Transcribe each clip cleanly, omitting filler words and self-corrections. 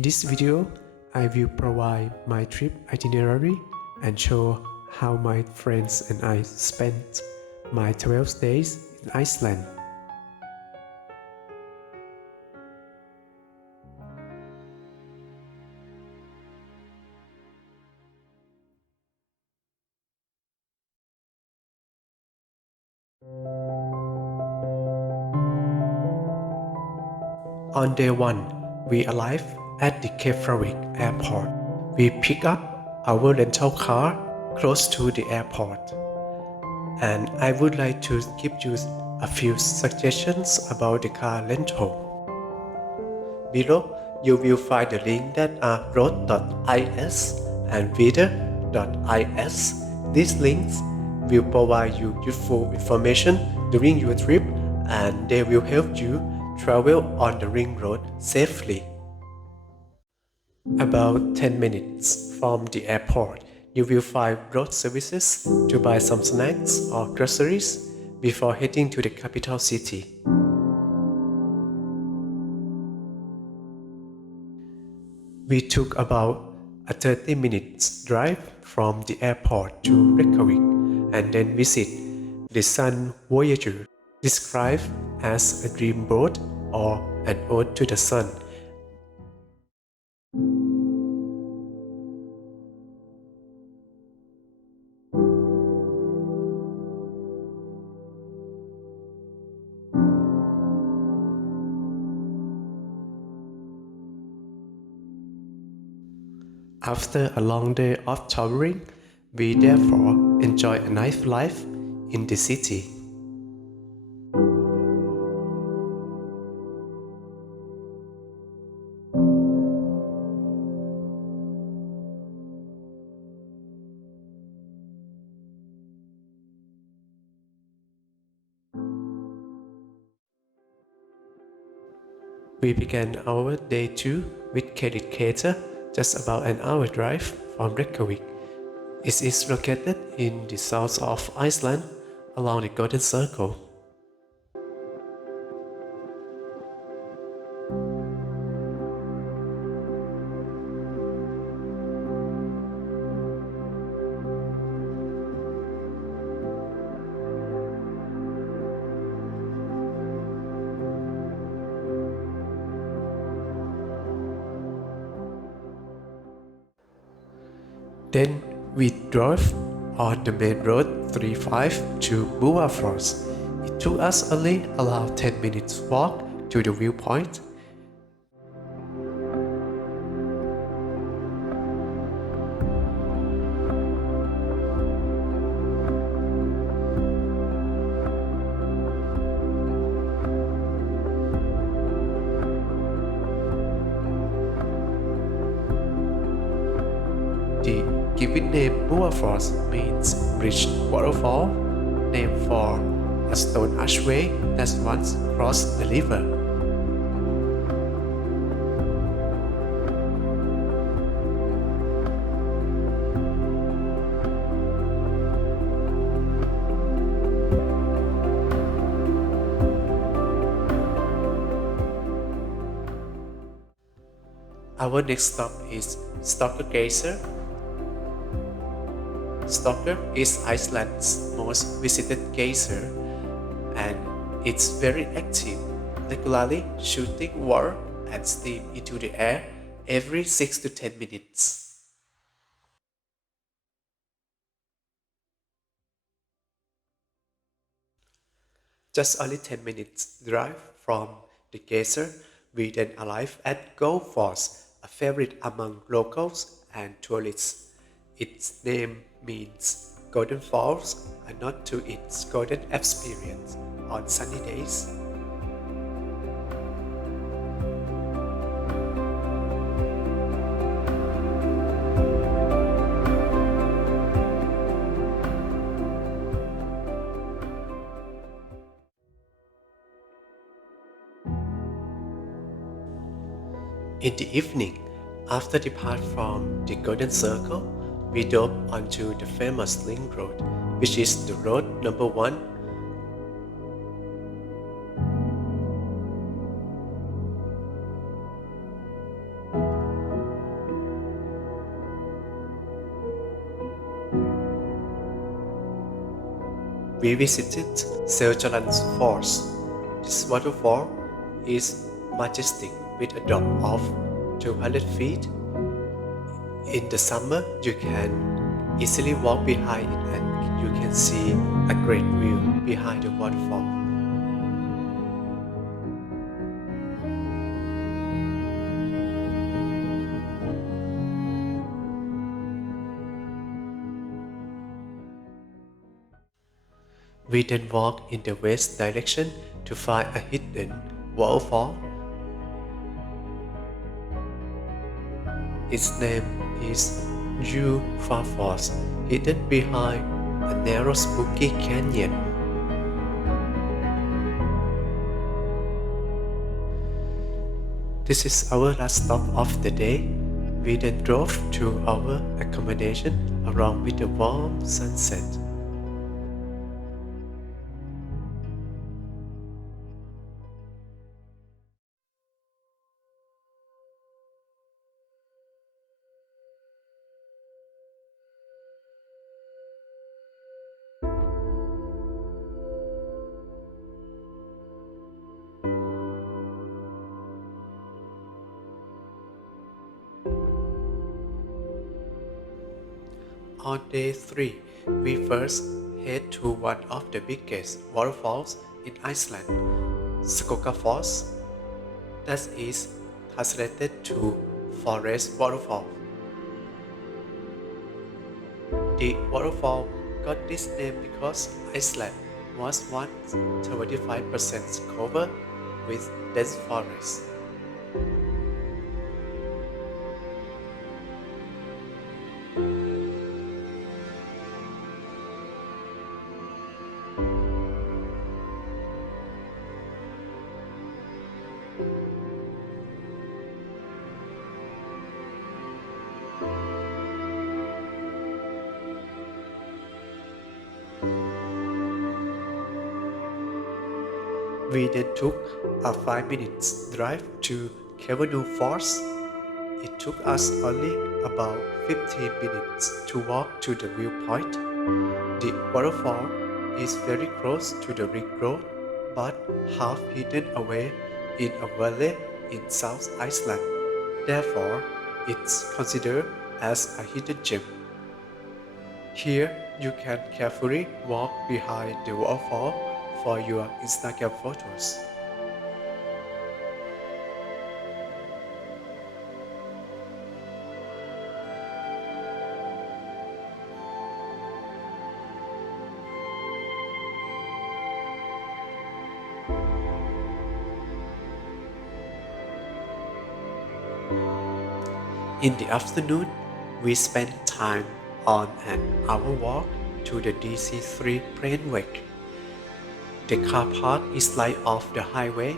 In this video, I will provide my trip itinerary and show how my friends and I spent my 12 days in Iceland. On day 1, we arrived at the Gljufrafoss airport. We picked up our rental car close to the airport. And I would like to give you a few suggestions about the car rental. Below, you will find the link that are road.is and weather.is. These links will provide you useful information during your trip and they will help you travel on the ring road safely. About 10 minutes from the airport, you will find road services to buy some snacks or groceries before heading to the capital city. We took about a 30 minutes drive from the airport to Reykjavik and then visit the Sun Voyager, described as a dreamboat or an ode to the sun. After a long day of traveling, we therefore enjoy a nightlife in the city. We began our day 2 with Kerid Crater, just about an hour drive from Reykjavik. It is located in the south of Iceland, along the Golden Circle. Then we drove on the main road 35 to Bruarfoss. It took us only around 10 minutes walk to the viewpoint. The given name Bruarfoss means rich waterfall, named for a stone archway that once crossed the river. Our next stop is Strokkur glacier. Strokkur is Iceland's most visited glacier and it's very active, regularly shooting water and steam into the air every 6 to 10 minutes. Just only 10 minutes drive from the glacier, we then arrive at Gullfoss, a favorite among locals and tourists. Its name means Golden Falls, a nod to its golden experience on sunny days. In the evening, after depart from the Golden Circle, we drove onto the famous Ring Road, which is the road number 1. we visited Seljalandsfoss. This waterfall is majestic with a drop of 200 feet. In the summer, you can easily walk behind it and you can see a great view behind the waterfall. We then walk in the west direction to find a hidden waterfall. Its name is Gljufrafoss, hidden behind a narrow spooky canyon. This is our last stop of the day. We then drove to our accommodation along with the warm sunset. On day 3, we first head to one of the biggest waterfalls in Iceland, Skogafoss, that is translated to forest waterfall. The waterfall got this name because Iceland was once 75% covered with dense forest. We then took a 5-minute drive to Kvernufoss. It took us only about 15 minutes to walk to the viewpoint. The waterfall is very close to the ring road, but half hidden away in a valley in South Iceland. Therefore, it's considered as a hidden gem. Here, you can carefully walk behind the waterfall for your Instagram photos. In the afternoon, we spent time on an hour walk to the DC3 Plane Wreck. The car park is right off the highway.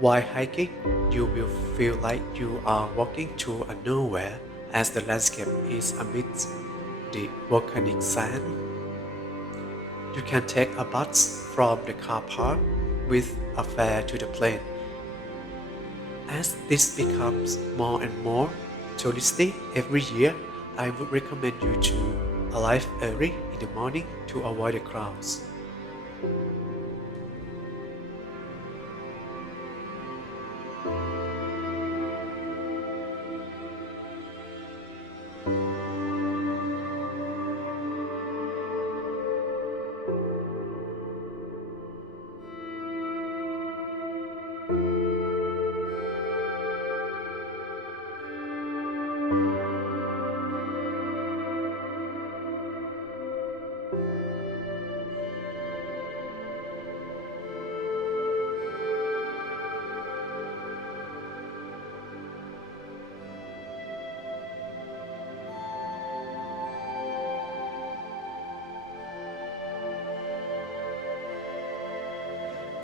While hiking, you will feel like you are walking to a nowhere as the landscape is amidst the volcanic sand. You can take a bus from the car park with a fare to the plane. As this becomes more and more touristy every year, I would recommend you to arrive early in the morning to avoid the crowds.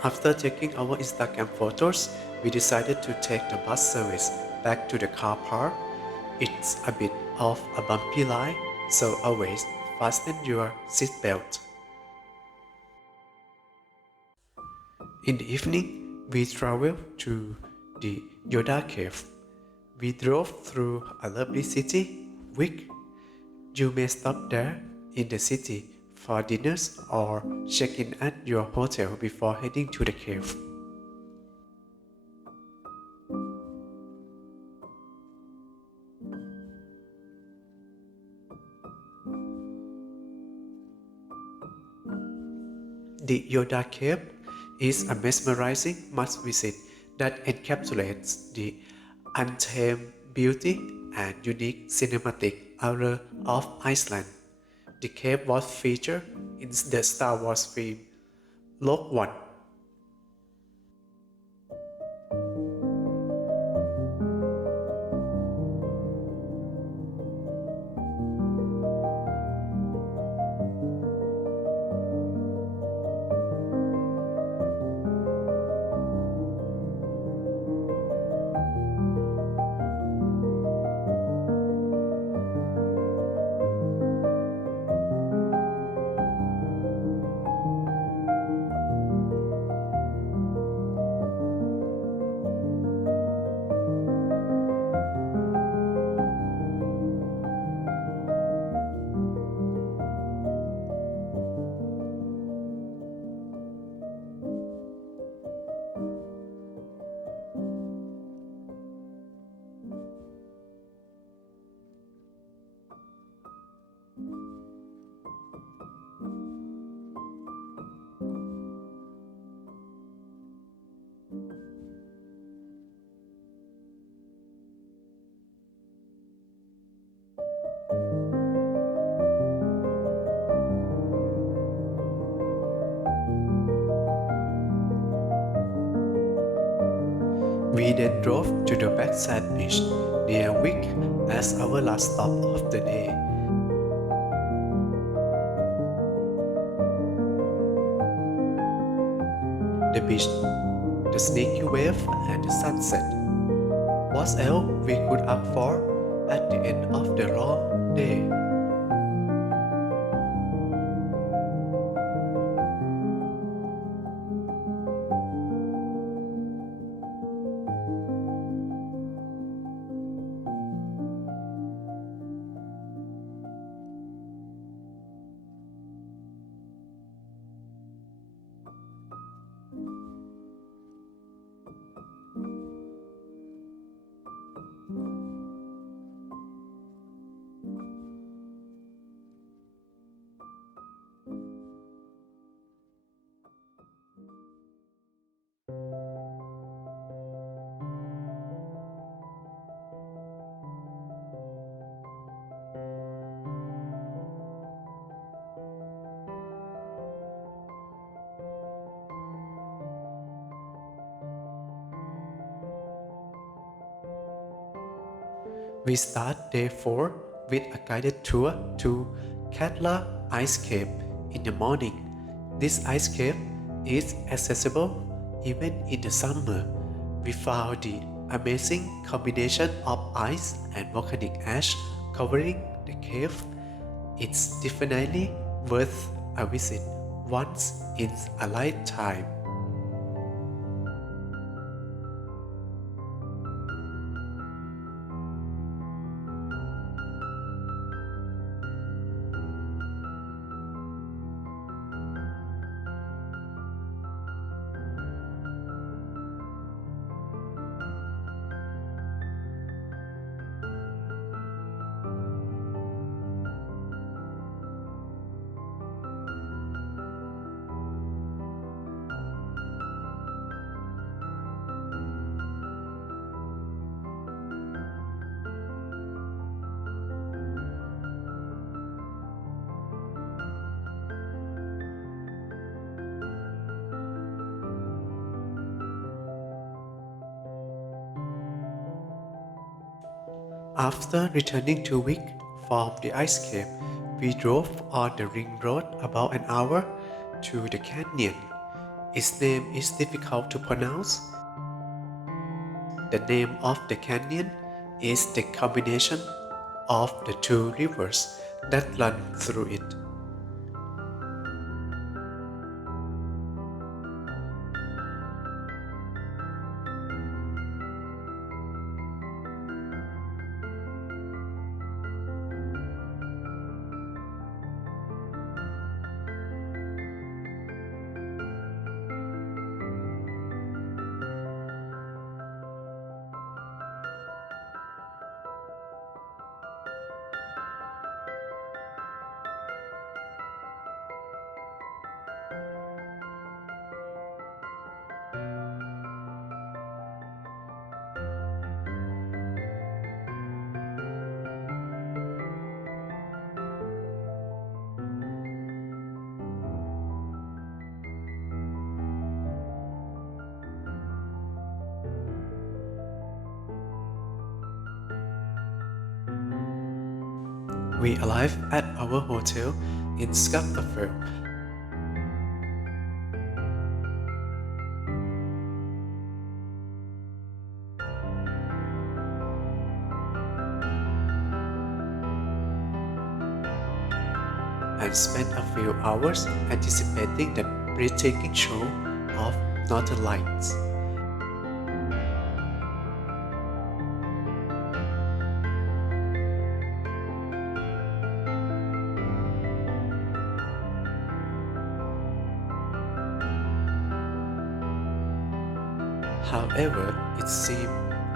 After taking our Instagram photos, we decided to take the bus service back to the car park. It's a bit of a bumpy line, so always fasten your seatbelt. In the evening, we traveled to the Yoda Cave. We drove through a lovely city, Hvammsvik. You may stop there in the city for dinners or check in at your hotel before heading to the cave. The Yoda Cave is a mesmerizing must-visit that encapsulates the untamed beauty and unique cinematic aura of Iceland. The cave was featured in the Star Wars film Rogue One. We then drove to the backside beach near Wick as our last stop of the day. The beach, the snaky wave and the sunset. What else we could ask for at the end of the long day? We start day 4 with a guided tour to Katla Ice Cave in the morning. This ice cave is accessible even in the summer. We found the amazing combination of ice and volcanic ash covering the cave. It's definitely worth a visit once in a lifetime. After returning to Wick from the ice cave, we drove on the ring road about an hour to the canyon. Its name is difficult to pronounce. The name of the canyon is the combination of the two rivers that run through it. We arrived at our hotel in Skogafoss. And spent a few hours anticipating the breathtaking show of Northern Lights. However, it seemed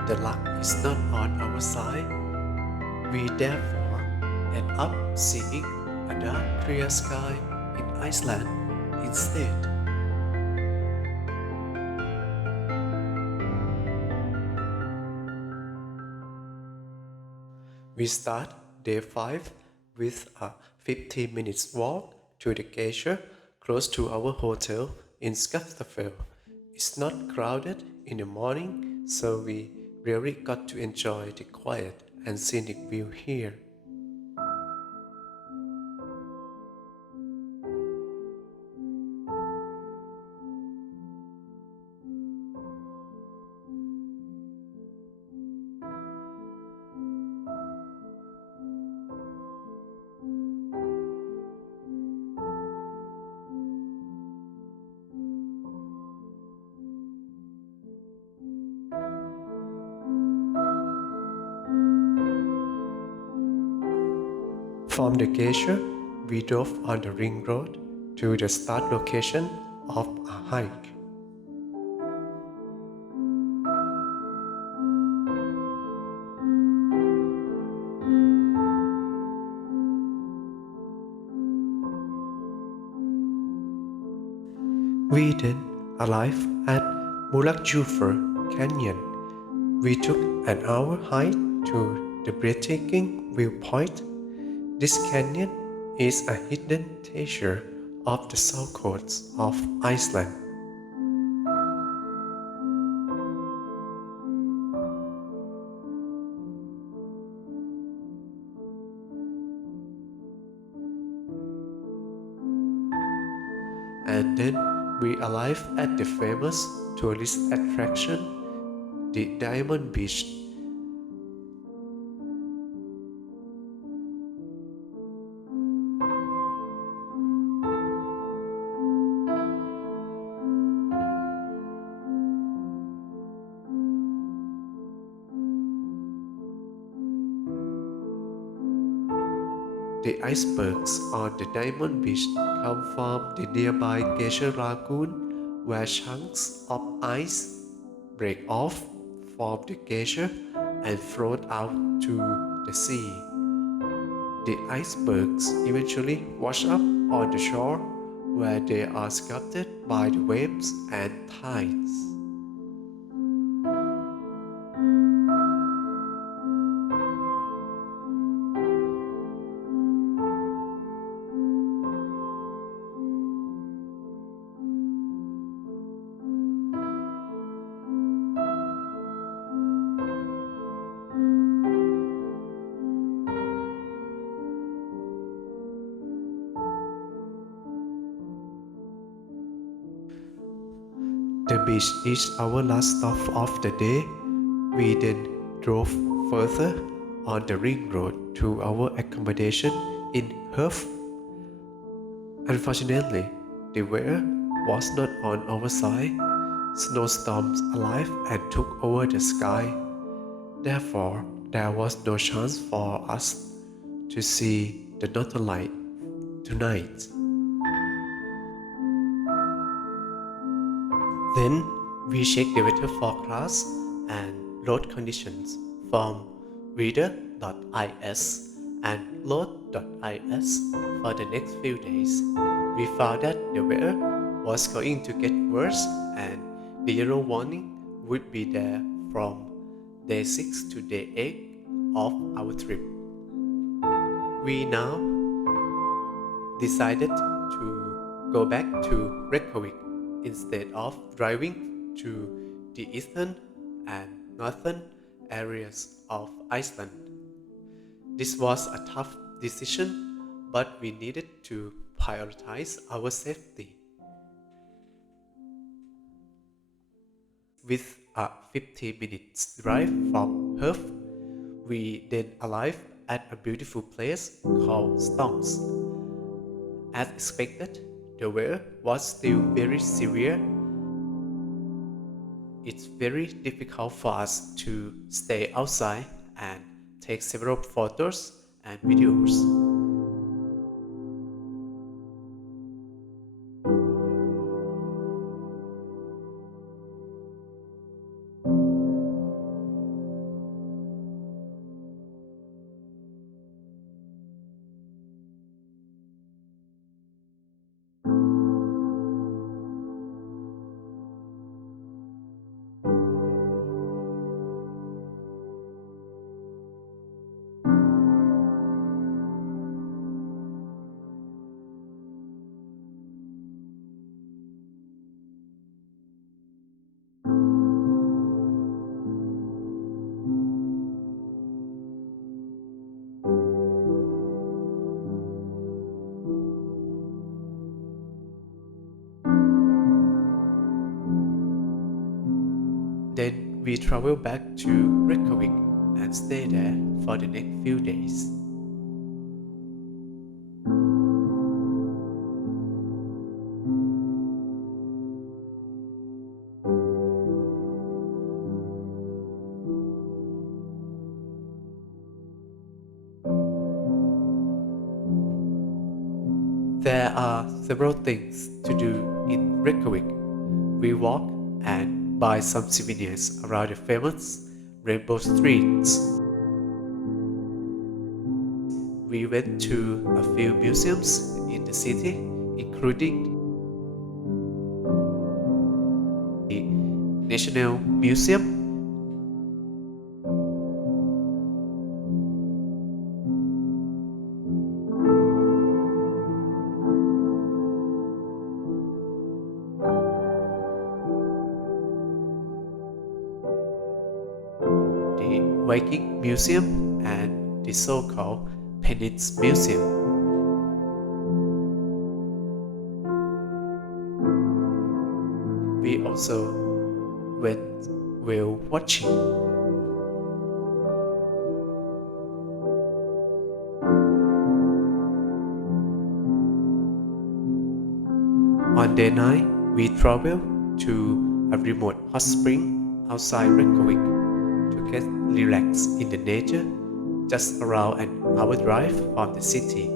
the luck is not on our side. We therefore end up seeing a dark clear sky in Iceland instead. We start day 5 with a 15 minutes walk to the glacier close to our hotel in Skogafoss. It's not crowded in the morning, so we really got to enjoy the quiet and scenic view here. From the glacier, we drove on the ring road to the start location of a hike. We then arrived at Mulagljufur Canyon. We took an hour hike to the breathtaking viewpoint. This canyon is a hidden treasure of the south coast of Iceland. And then we arrived at the famous tourist attraction, the Diamond Beach. The icebergs on the Diamond Beach come from the nearby glacier lagoon, where chunks of ice break off from the glacier and float out to the sea. The icebergs eventually wash up on the shore, where they are sculpted by the waves and tides. The beach is our last stop of the day. We then drove further on the ring road to our accommodation in Hvammsvik. Unfortunately, the weather was not on our side. Snowstorms arrived and took over the sky. Therefore, there was no chance for us to see the Northern Light tonight. Then we checked the weather forecast and road conditions from weather.is and load.is for the next few days. We found that the weather was going to get worse and the yellow warning would be there from day 6 to day 8 of our trip. We now decided to go back to Reykjavik instead of driving to the eastern and northern areas of Iceland. This was a tough decision, but we needed to prioritize our safety. With a 50 minutes drive from Perth, we then arrived at a beautiful place called Stokksnes. As expected, the weather was still very severe. It's very difficult for us to stay outside and take several photos and videos. Then we travel back to Reykjavik and stay there for the next few days. There are several things to do in Reykjavik. We walk and buy some souvenirs around the famous rainbow streets. We went to a few museums in the city, including the National Museum, the Viking Museum, and the so-called Penance Museum. We also went whale watching. On day 9, we traveled to a remote hot spring outside Reykjavik to get relaxed in the nature, just around an hour drive from the city.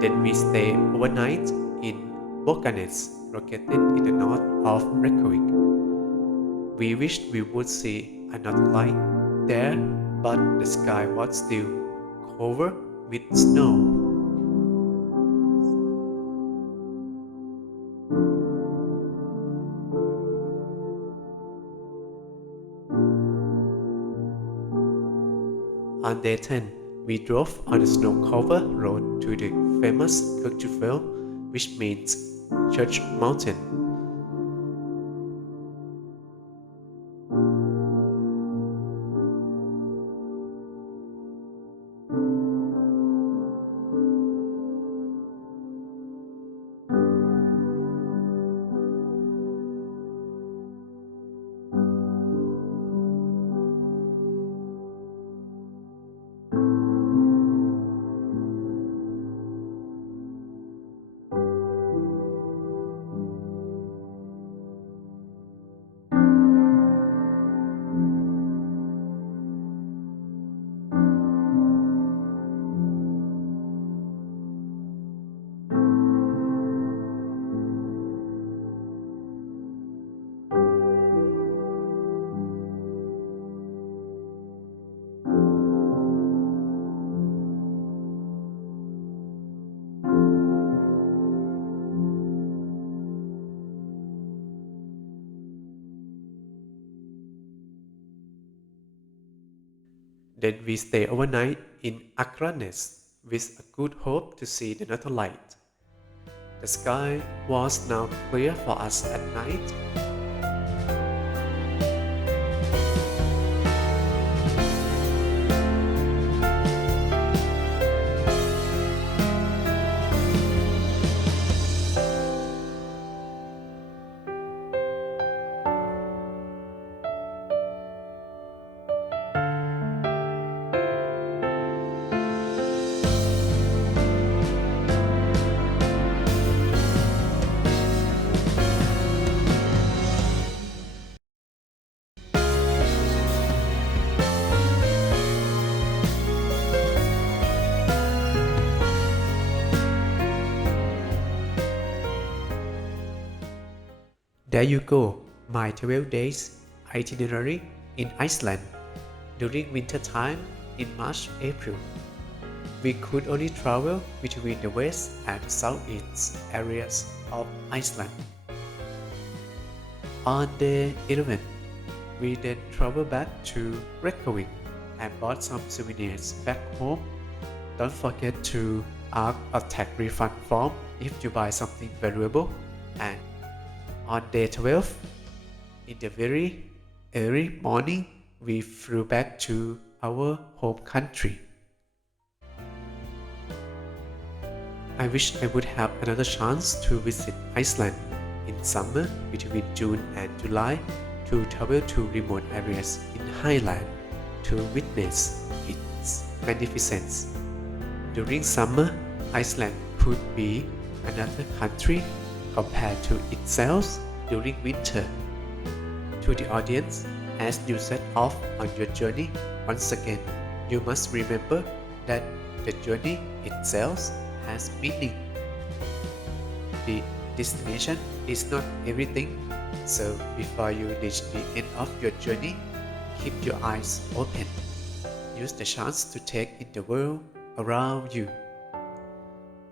Then we stay overnight in Borgarnes, located in the north of Reykjavik. We wished we would see another light there, but the sky was still covered with snow. On day 10, we drove on a snow-covered road to the famous Kirkjufell, which means Church Mountain. Then we stay overnight in Akranes with a good hope to see the northern light. The sky was now clear for us at night. There you go, my 12 days itinerary in Iceland during winter time in March-April. We could only travel between the west and southeast areas of Iceland. On day 11, we then traveled back to Reykjavik and bought some souvenirs back home. Don't forget to ask a tax refund form if you buy something valuable. And on day 12, in the very early morning, we flew back to our home country. I wish I would have another chance to visit Iceland in summer between June and July to travel to remote areas in Highland to witness its magnificence. During summer, Iceland could be another country compared to itself during winter. To the audience, as you set off on your journey, once again, you must remember that the journey itself has meaning. The destination is not everything, so before you reach the end of your journey, keep your eyes open. Use the chance to take in the world around you.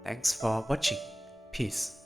Thanks for watching. Peace.